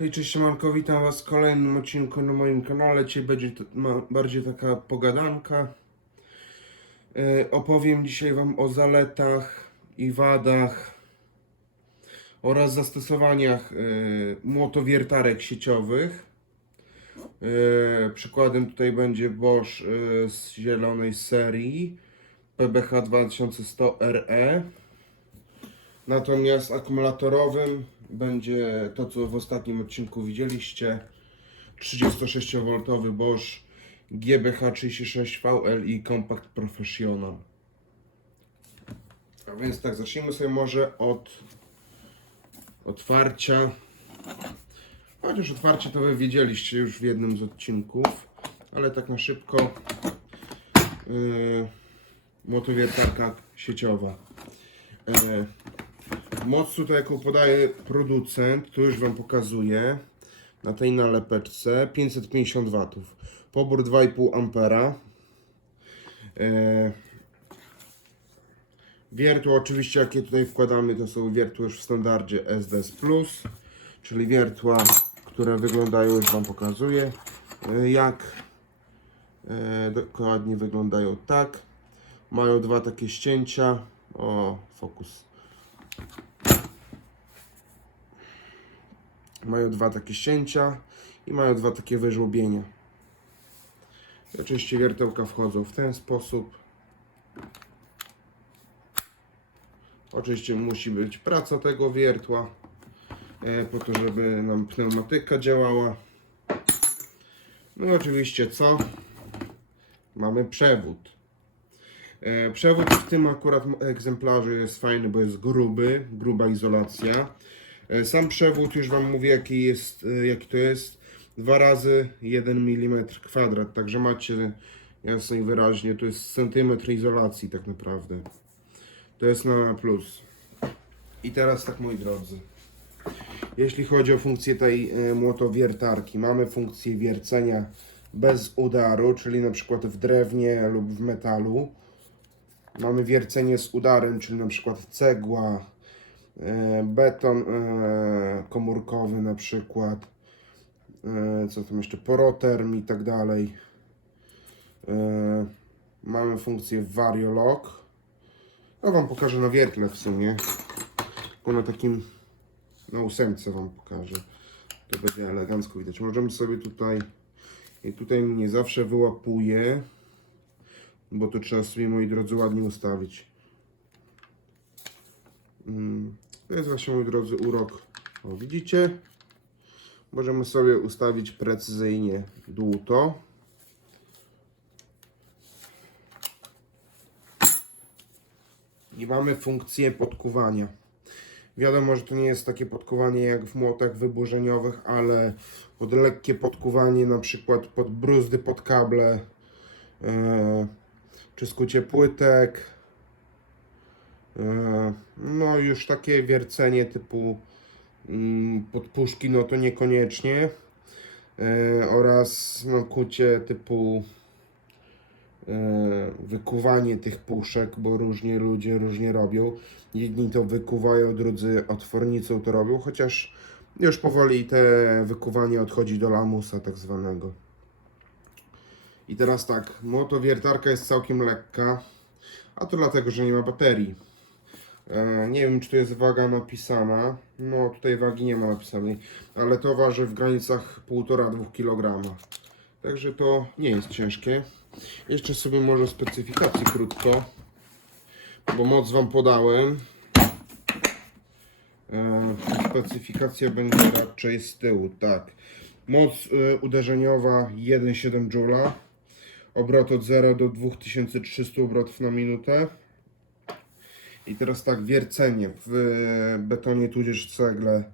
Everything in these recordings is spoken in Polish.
Hej, cześć Siemanko, witam Was w kolejnym odcinku na moim kanale. Dzisiaj będzie to, bardziej taka pogadanka. E, opowiem dzisiaj Wam o zaletach i wadach oraz zastosowaniach e, młotowiertarek sieciowych. E, przykładem tutaj będzie Bosch z zielonej serii PBH 2100 RE. Natomiast akumulatorowym będzie to, co w ostatnim odcinku widzieliście. 36V Bosch GBH36 VLI Compact Professional. A więc tak, zacznijmy sobie może od otwarcia. Chociaż otwarcie to wy wiedzieliście już w jednym z odcinków, ale tak na szybko. Yy, sieciowa. Yy, Moc tutaj, jaką podaje producent, tu już Wam pokazuję, na tej nalepeczce 550 W. Pobór 2,5 Ampera. E, wiertło oczywiście, jakie tutaj wkładamy, to są wiertła już w standardzie SDS+, czyli wiertła, które wyglądają, już Wam pokazuję, e, jak e, dokładnie wyglądają tak. Mają dwa takie ścięcia. O, fokus. Mają dwa takie ścięcia i mają dwa takie wyżłobienia. Oczywiście wiertełka wchodzą w ten sposób. Oczywiście musi być praca tego wiertła, e, po to, żeby nam pneumatyka działała. No i oczywiście co? Mamy przewód. E, Przewód w tym akurat egzemplarzu jest fajny, bo jest gruby, gruba izolacja. E, Sam przewód już Wam mówię jaki jest, e, jaki to jest. 2 razy 1 mm kwadrat, także macie jasno i wyraźnie, to jest centymetr izolacji tak naprawdę. To jest na plus. I teraz tak moi drodzy. Jeśli chodzi o funkcję tej młotowiertarki, mamy funkcję wiercenia bez udaru, czyli na przykład w drewnie lub w metalu. Mamy wiercenie z udarem, czyli na przykład cegła, e, beton e, komórkowy na przykład, e, co tam jeszcze, poroterm i tak dalej. Mamy funkcję Variolog. No Wam pokażę na wiertle w sumie. Tylko na takim, na ósemce Wam pokażę. To będzie elegancko widać. Możemy sobie tutaj, i tutaj mnie zawsze wyłapuje bo to trzeba sobie, moi drodzy, ładnie ustawić. Mm, To jest właśnie, moi drodzy, urok. O, widzicie? Możemy sobie ustawić precyzyjnie dłuto. I mamy funkcję podkuwania. Wiadomo, że to nie jest takie podkuwanie jak w młotach wyburzeniowych, ale pod lekkie podkuwanie, na przykład pod bruzdy, pod kable, e, czy skucie płytek. E, No już takie wiercenie typu mm, podpuszki, no to niekoniecznie. E, Oraz no, kucie typu e, wykuwanie tych puszek, bo różnie ludzie różnie robią. Jedni to wykuwają, drudzy otwornicą to robią, chociaż już powoli te wykuwanie odchodzi do lamusa tak zwanego. I teraz tak, motowiertarka jest całkiem lekka, a to dlatego, że nie ma baterii. E, nie wiem, czy tu jest waga napisana. No, tutaj wagi nie ma napisanej, ale to waży w granicach 1,5-2 kg. Także to nie jest ciężkie. Jeszcze sobie może specyfikacji krótko, bo moc Wam podałem. E, specyfikacja będzie raczej z tyłu, tak. Moc y, uderzeniowa 1,7 Joule. Obrot od 0 do 2300 obrotów na minutę. I teraz tak, wiercenie w betonie tudzież cegle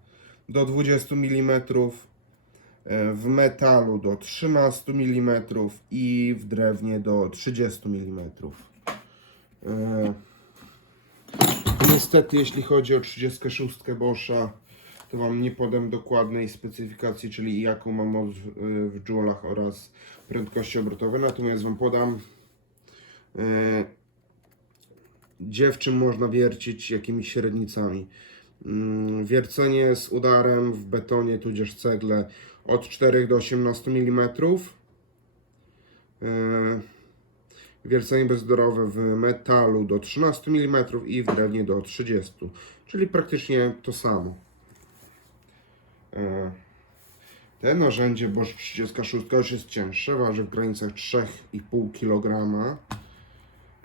do 20 mm, w metalu do 13 mm i w drewnie do 30 mm. E, Niestety, jeśli chodzi o 36 Boscha, to Wam nie podam dokładnej specyfikacji, czyli jaką ma moc w, joulach oraz prędkości obrotowe, natomiast Wam podam e, gdzie w czym można wiercić, jakimi średnicami. Mm, Wiercenie z udarem w betonie tudzież cegle od 4 do 18 mm. Wiercenie bezdorowe w metalu do 13 mm i w drewnie do 30 czyli praktycznie to samo. E, Te narzędzie Bosch 36 już jest cięższe, waży w granicach 3,5 kg.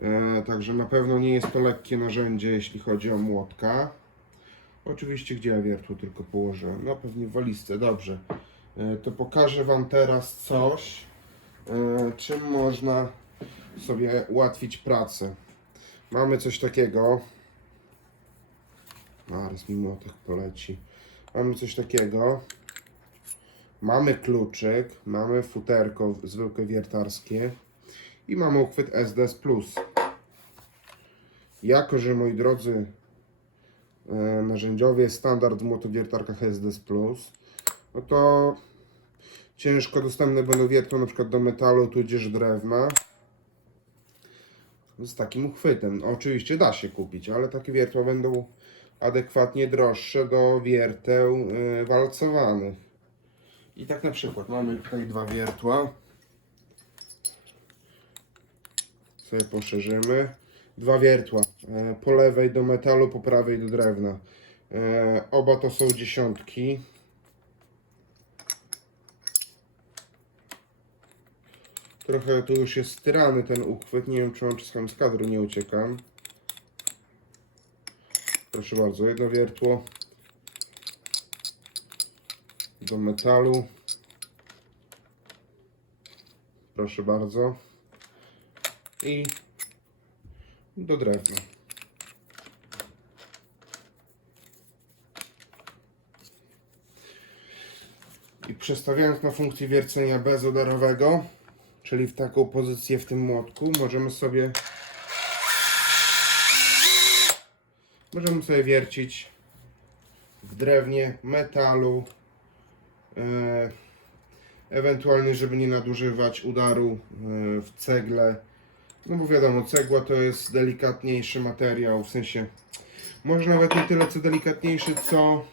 E, Także na pewno nie jest to lekkie narzędzie, jeśli chodzi o młotka. Oczywiście, gdzie ja wiertło tylko położę? No pewnie w walizce, dobrze. E, To pokażę Wam teraz coś, czym można sobie ułatwić pracę. Mamy coś takiego. Zaraz mi młotek poleci. Mamy coś takiego. Mamy kluczyk, mamy futerko zwykłe wiertarskie i mamy uchwyt SDS. Jako, że moi drodzy e, narzędziowie standard w motowiertarkach SDS no to ciężko dostępne będą wiertła na przykład do metalu tudzież drewna z takim uchwytem. Oczywiście da się kupić, ale takie wiertła będą adekwatnie droższe do wierteł y, walcowanych. I tak na przykład mamy tutaj dwa wiertła. Sobie poszerzymy. Dwa wiertła. e, Po lewej do metalu, po prawej do drewna. E, Oba to są dziesiątki. Trochę tu już jest styrany ten uchwyt. Nie wiem, czy on czasami z kadru nie uciekam. Proszę bardzo, jedno wiertło do metalu. Proszę bardzo. I do drewna. I przestawiając na funkcję wiercenia bezodarowego, czyli w taką pozycję w tym młotku, możemy sobie możemy sobie wiercić w drewnie, metalu, e, ewentualnie, żeby nie nadużywać udaru e, w cegle. No bo wiadomo, cegła to jest delikatniejszy materiał, w sensie może nawet nie tyle co delikatniejszy, co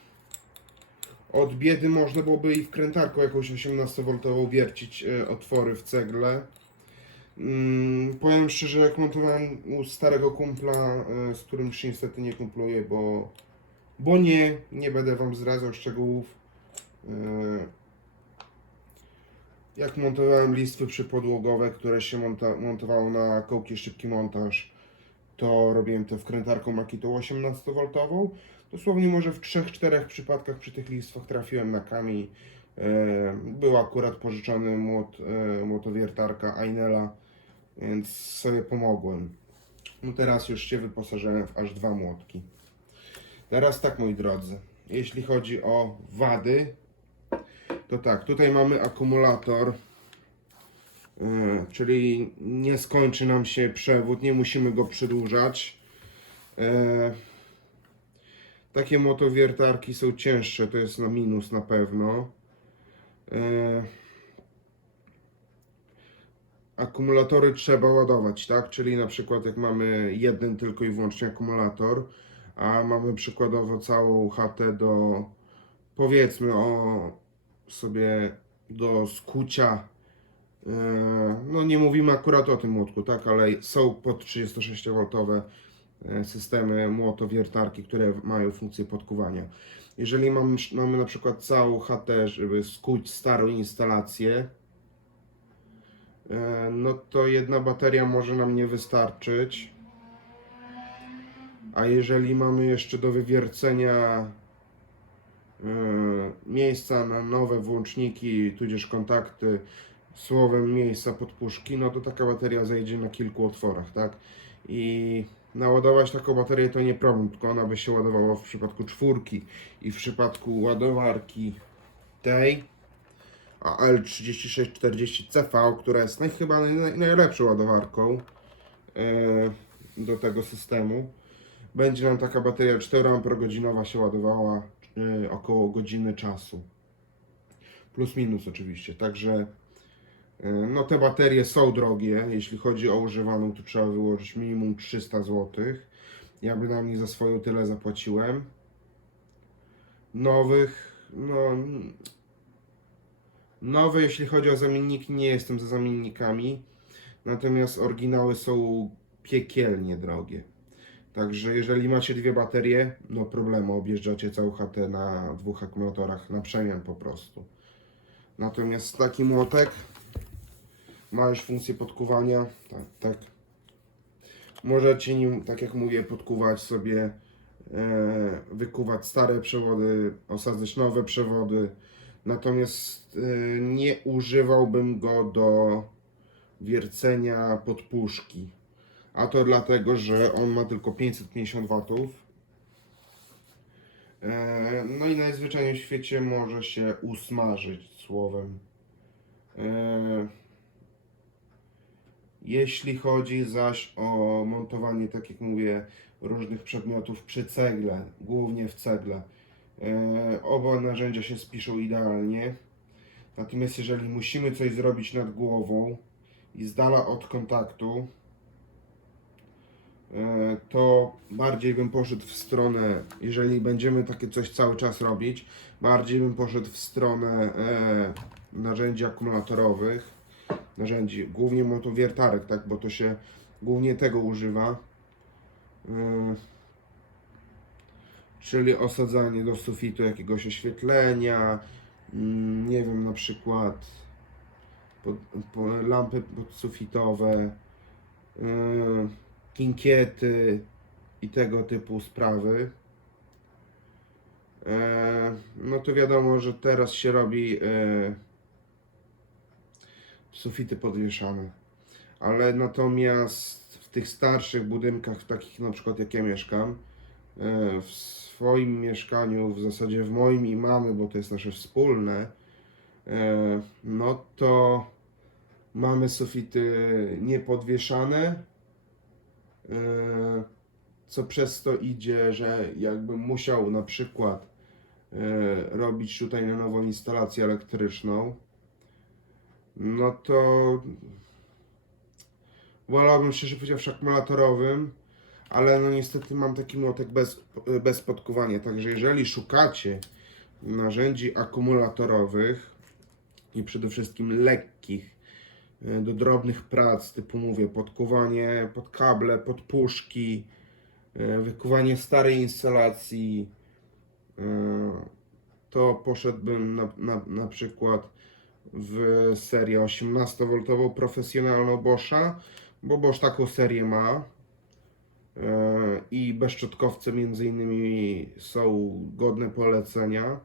od biedy można byłoby i wkrętarką jakąś 18V wiercić e, otwory w cegle. Mm, powiem szczerze, jak montowałem u starego kumpla, e, z którym już niestety nie kumpluję, bo, bo nie, nie będę Wam zdradzał szczegółów. E, jak montowałem listwy przypodłogowe, które się monta montowało na kołki szybki montaż, to robiłem to wkrętarką Makitą 18V. Dosłownie może w 3-4 przypadkach przy tych listwach trafiłem na kamień. E, Był akurat pożyczony młot, młotowiertarka Ainela, więc sobie pomogłem. No teraz już się wyposażyłem w aż dwa młotki. Teraz tak, moi drodzy, jeśli chodzi o wady, to tak, tutaj mamy akumulator, e, czyli nie skończy nam się przewód, nie musimy go przedłużać. E, takie motowiertarki są cięższe, to jest na minus na pewno. Akumulatory trzeba ładować, tak? Czyli na przykład jak mamy jeden tylko i wyłącznie akumulator, a mamy przykładowo całą chatę do powiedzmy o sobie do skucia. e, No nie mówimy akurat o tym młotku, tak, ale są pod 36V e, systemy młotowiertarki, które mają funkcję podkuwania. Jeżeli mamy, mamy na przykład całą chatę, żeby skuć starą instalację, no to jedna bateria może nam nie wystarczyć. A jeżeli mamy jeszcze do wywiercenia e, miejsca na nowe włączniki, tudzież kontakty, słowem miejsca pod puszki, no to taka bateria zejdzie na kilku otworach, tak? I naładować taką baterię to nie problem, tylko ona by się ładowała w przypadku czwórki i w przypadku ładowarki tej AL3640CV, która jest naj, chyba naj, najlepszą ładowarką e, do tego systemu. Będzie nam taka bateria 4 Ah się ładowała e, około godziny czasu. Plus minus oczywiście. Także e, no te baterie są drogie. Jeśli chodzi o używaną, to trzeba wyłożyć minimum 300 zł. Ja bynajmniej za swoją tyle zapłaciłem. nowych, no nowe jeśli chodzi o zamienniki, nie jestem za zamiennikami, natomiast oryginały są piekielnie drogie. Także jeżeli macie dwie baterie, no problemu, objeżdżacie całą chatę na dwóch akumulatorach na przemian po prostu. Natomiast taki młotek ma już funkcję podkuwania, tak, tak. Możecie nim, tak jak mówię, podkuwać sobie, e, wykuwać stare przewody, osadzać nowe przewody. Natomiast e, nie używałbym go do wiercenia podpuszki. A to dlatego, że on ma tylko 550 watów. E, No i najzwyczajniej w świecie może się usmażyć słowem. E, Jeśli chodzi zaś o montowanie, tak jak mówię, różnych przedmiotów przy cegle, głównie w cegle, oba narzędzia się spiszą idealnie. Natomiast jeżeli musimy coś zrobić nad głową i z dala od kontaktu, e, to bardziej bym poszedł w stronę, jeżeli będziemy takie coś cały czas robić, bardziej bym poszedł w stronę e, narzędzi akumulatorowych, narzędzi, głównie motowiertarek, tak, bo to się głównie tego używa. Czyli osadzanie do sufitu jakiegoś oświetlenia, mm, nie wiem, na przykład pod, po, lampy podsufitowe, yy, kinkiety i tego typu sprawy. E, no to wiadomo, że teraz się robi e, sufity podwieszane. Ale natomiast w tych starszych budynkach, takich na przykład jak ja mieszkam, w swoim mieszkaniu, w zasadzie w moim i mamy, bo to jest nasze wspólne, e, no to mamy sufity niepodwieszane, e, co przez to idzie, że jakbym musiał na przykład e, robić tutaj na instalację elektryczną, no to wolałbym szczerze powiedziawszy akumulatorowym, ale no niestety mam taki młotek bez, bez podkuwania, także jeżeli szukacie narzędzi akumulatorowych i przede wszystkim lekkich e, do drobnych prac, typu mówię, podkuwanie pod kable, pod puszki, e, wykuwanie starej instalacji, e, to poszedłbym na, na, na przykład w serię 18V profesjonalną Boscha, bo Bosch taką serię ma i bezszczotkowce między innymi są godne polecenia.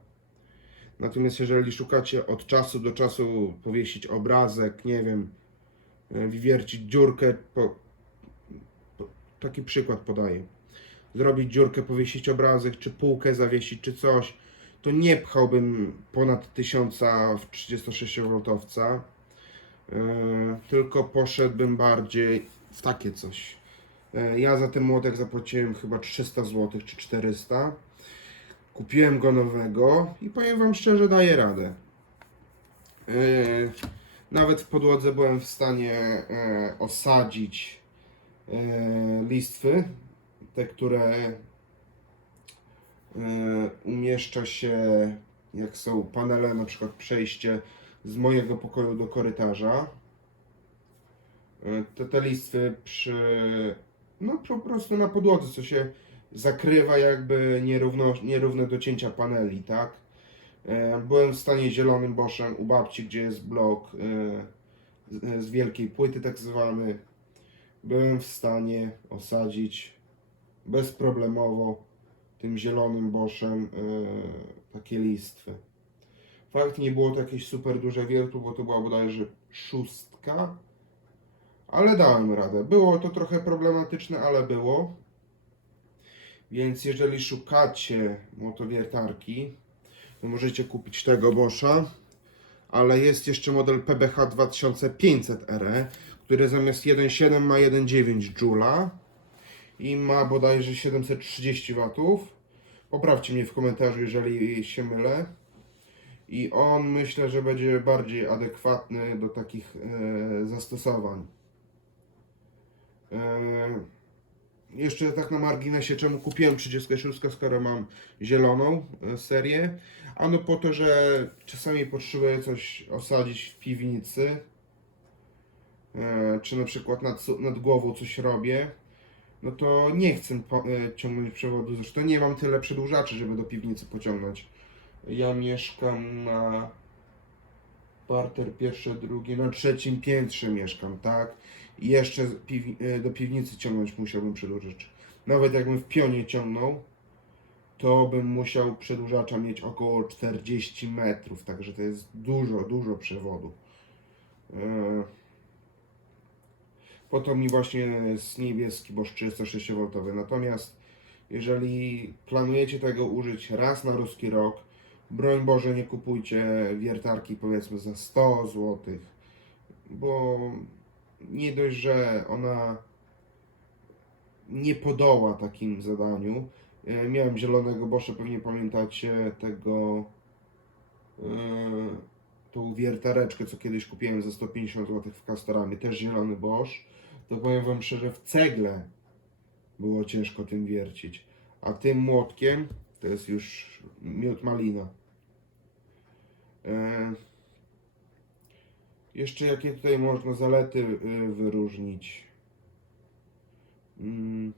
Natomiast jeżeli szukacie od czasu do czasu powiesić obrazek, nie wiem, e, wywiercić dziurkę, po, po, taki przykład podaję. Zrobić dziurkę, powiesić obrazek, czy półkę zawiesić, czy coś, to nie pchałbym ponad 1000 w 36V, e, tylko poszedłbym bardziej w takie coś. E, Ja za ten młotek zapłaciłem chyba 300 zł czy 400. Kupiłem go nowego i powiem Wam szczerze, daje radę. E, Nawet w podłodze byłem w stanie e, osadzić listwy, te, które umieszcza się, jak są panele, na przykład przejście z mojego pokoju do korytarza. Te, te listwy przy, no po prostu na podłodze, co się zakrywa jakby nierówno, nierówne docięcia paneli, tak? E, Byłem w stanie zielonym boszem u babci, gdzie jest blok e, z- wielkiej płyty tak zwany. Byłem w stanie osadzić bezproblemowo tym zielonym boszem e, takie listwy. Fakt nie było to jakieś super duże wiertło, bo to była bodajże szóstka, ale dałem radę. Było to trochę problematyczne, ale było. Więc jeżeli szukacie motowiertarki, to możecie kupić tego Boscha, ale jest jeszcze model PBH 2500RE, który zamiast 1.7 ma 1.9 Joula i ma bodajże 730 W. Poprawcie mnie w komentarzu, jeżeli się mylę. I on myślę, że będzie bardziej adekwatny do takich e, zastosowań. Jeszcze tak na marginesie, czemu kupiłem 36, skoro mam zieloną e, serię? Ano po to, że czasami potrzebuję coś osadzić w piwnicy, e, czy na przykład nad, nad głową coś robię, no to nie chcę e, ciągnąć przewodu. Zresztą nie mam tyle przedłużaczy, żeby do piwnicy pociągnąć. Ja mieszkam na parter pierwsze, drugie, na trzecim piętrze mieszkam, tak? I jeszcze e, do piwnicy ciągnąć musiałbym przedłużacz. Nawet jakbym w pionie ciągnął, to bym musiał przedłużacza mieć około 40 metrów, także to jest dużo, dużo przewodu. E, Po to mi właśnie jest niebieski, bo 36V. Natomiast jeżeli planujecie tego użyć raz na ruski rok, broń Boże nie kupujcie wiertarki powiedzmy za 100 zł, bo nie dość, że ona nie podoła takim zadaniu. E, Miałem zielonego Boscha, pewnie pamiętacie tego e, tą wiertareczkę, co kiedyś kupiłem za 150 zł w Castoramie, też zielony Bosch. To powiem Wam szczerze, w cegle było ciężko tym wiercić. A tym młotkiem to jest już miód malina. E, jeszcze jakie tutaj można zalety y, wyróżnić? Mm.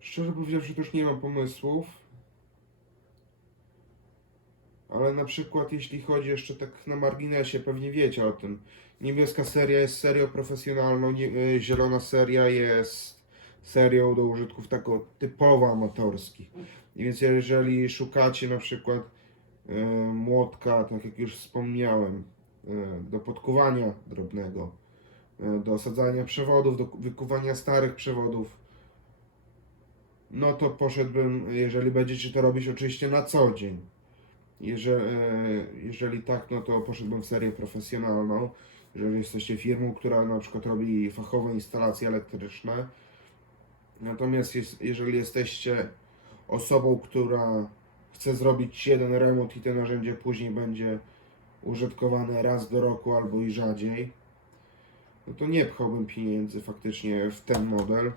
Szczerze powiedziawszy, to już nie mam pomysłów. Ale na przykład jeśli chodzi jeszcze tak na marginesie, pewnie wiecie o tym. Niebieska seria jest serią profesjonalną, y, zielona seria jest serią do użytków taką typowo amatorskich. Więc jeżeli szukacie na przykład e, młotka, tak jak już wspomniałem, e, do podkuwania drobnego, e, do osadzania przewodów, do wykuwania starych przewodów, no to poszedłbym, jeżeli będziecie to robić oczywiście na co dzień. Jeżeli, jeżeli tak, no to poszedłbym w serię profesjonalną. Jeżeli jesteście firmą, która na przykład robi fachowe instalacje elektryczne. Natomiast jeżeli jesteście osobą, która chce zrobić jeden remont i to narzędzie później będzie użytkowane raz do roku albo i rzadziej, no to nie pchałbym pieniędzy faktycznie w ten model.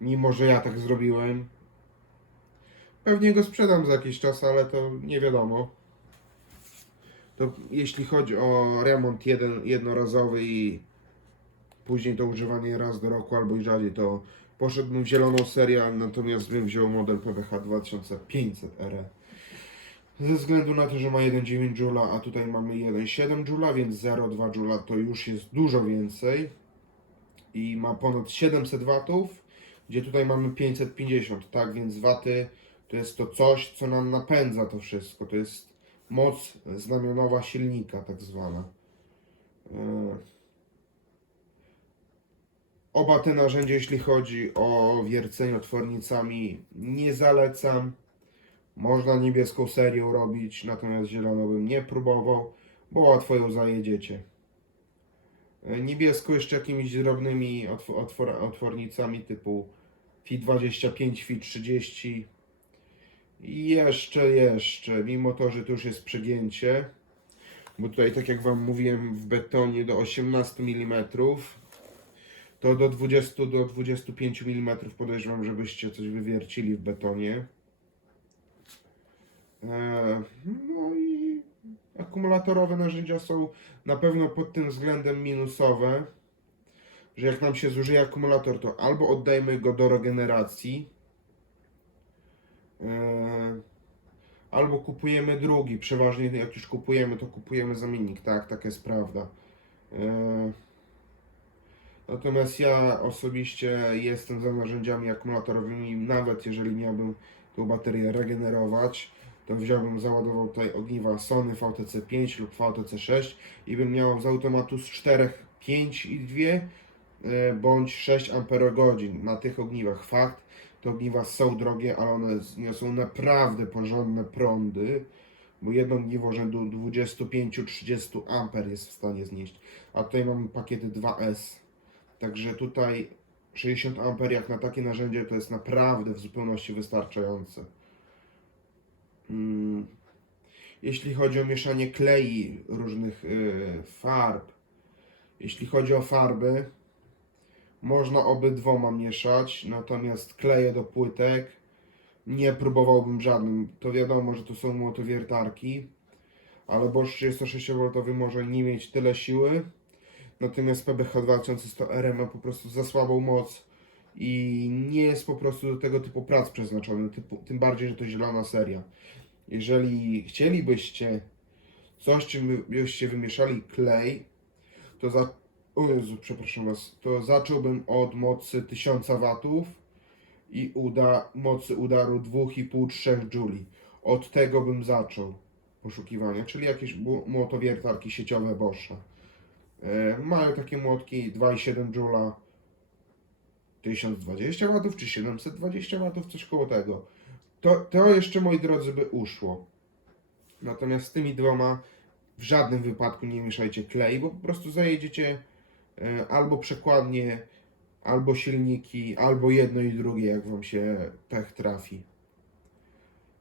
Mimo, że ja tak zrobiłem. Pewnie go sprzedam za jakiś czas, ale to nie wiadomo. To jeśli chodzi o remont jeden, jednorazowy i później to używanie raz do roku albo i rzadziej, to poszedłbym w zieloną serię, natomiast bym wziął model PWH 2500 RE. Ze względu na to, że ma 1,9 Joula, a tutaj mamy 1,7 Joula, więc 0,2 Joula to już jest dużo więcej. I ma ponad 700 watów, gdzie tutaj mamy 550, tak? Więc waty to jest to coś, co nam napędza to wszystko. To jest moc znamionowa silnika, tak zwana. E, Oba te narzędzia, jeśli chodzi o wiercenie otwornicami, nie zalecam. Można niebieską serią robić, natomiast zieloną bym nie próbował, bo łatwo ją zajedziecie. Niebieską jeszcze jakimiś drobnymi otw- otwor- otwornicami typu FI 25, FI 30. I jeszcze, jeszcze, mimo to, że to już jest przegięcie, bo tutaj, tak jak Wam mówiłem, w betonie do 18 mm, to do 20 do 25 mm podejrzewam, żebyście coś wywiercili w betonie. E, No i akumulatorowe narzędzia są na pewno pod tym względem minusowe, że jak nam się zużyje akumulator, to albo oddajmy go do regeneracji, e, albo kupujemy drugi. Przeważnie jak już kupujemy, to kupujemy zamiennik, tak, tak jest prawda. Natomiast ja osobiście jestem za narzędziami akumulatorowymi, nawet jeżeli miałbym tą baterię regenerować, to wziąłbym, załadował tutaj ogniwa Sony VTC 5 lub VTC 6 i bym miał z automatu z 4, 5 i 2 e, bądź 6 Ah na tych ogniwach. Fakt, te ogniwa są drogie, ale one niosą naprawdę porządne prądy, bo jedno ogniwo rzędu 25-30 A jest w stanie znieść, a tutaj mamy pakiety 2S. Także tutaj 60 A jak na takie narzędzie to jest naprawdę w zupełności wystarczające. Mm. Jeśli chodzi o mieszanie klei, różnych y, farb, Jeśli chodzi o farby, można obydwoma mieszać, natomiast kleje do płytek nie próbowałbym żadnym. To wiadomo, że to są młotowiertarki, ale Bosch 36V może nie mieć tyle siły, natomiast PBH 2100 RM ma po prostu za słabą moc i nie jest po prostu do tego typu prac przeznaczony, typu, tym bardziej, że to zielona seria. Jeżeli chcielibyście coś, czym byście wymieszali klej, to za... O Jezu, przepraszam Was. To zacząłbym od mocy 1000 watów i uda... mocy udaru 2,5-3 Juli. Od tego bym zaczął poszukiwania, czyli jakieś młotowiertarki sieciowe Boscha. E, mają takie młotki 2,7 Jula 1020 watów czy 720 watów, coś koło tego. To, to jeszcze, moi drodzy, by uszło. Natomiast z tymi dwoma w żadnym wypadku nie mieszajcie klei, bo po prostu zajedziecie e, albo przekładnie, albo silniki, albo jedno i drugie, jak Wam się pech trafi.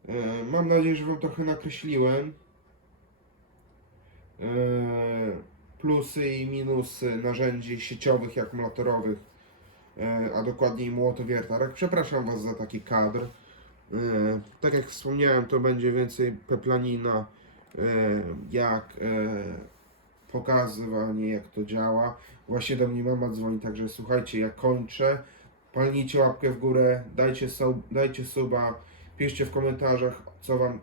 E, Mam nadzieję, że Wam trochę nakreśliłem plusy i minusy narzędzi sieciowych i akumulatorowych, e, a dokładniej młotowiertarek. Przepraszam Was za taki kadr. E, Tak jak wspomniałem, to będzie więcej peplanina, e, jak pokazywanie, jak to działa. Właśnie do mnie mama dzwoni, także słuchajcie, ja kończę. Palnijcie łapkę w górę, dajcie, sub, dajcie suba, piszcie w komentarzach, co Wam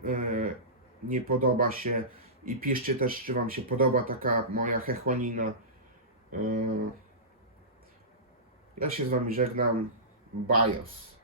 nie podoba się i piszcie też, czy Wam się podoba taka moja hechłanina. E, ja się z Wami żegnam. Bios.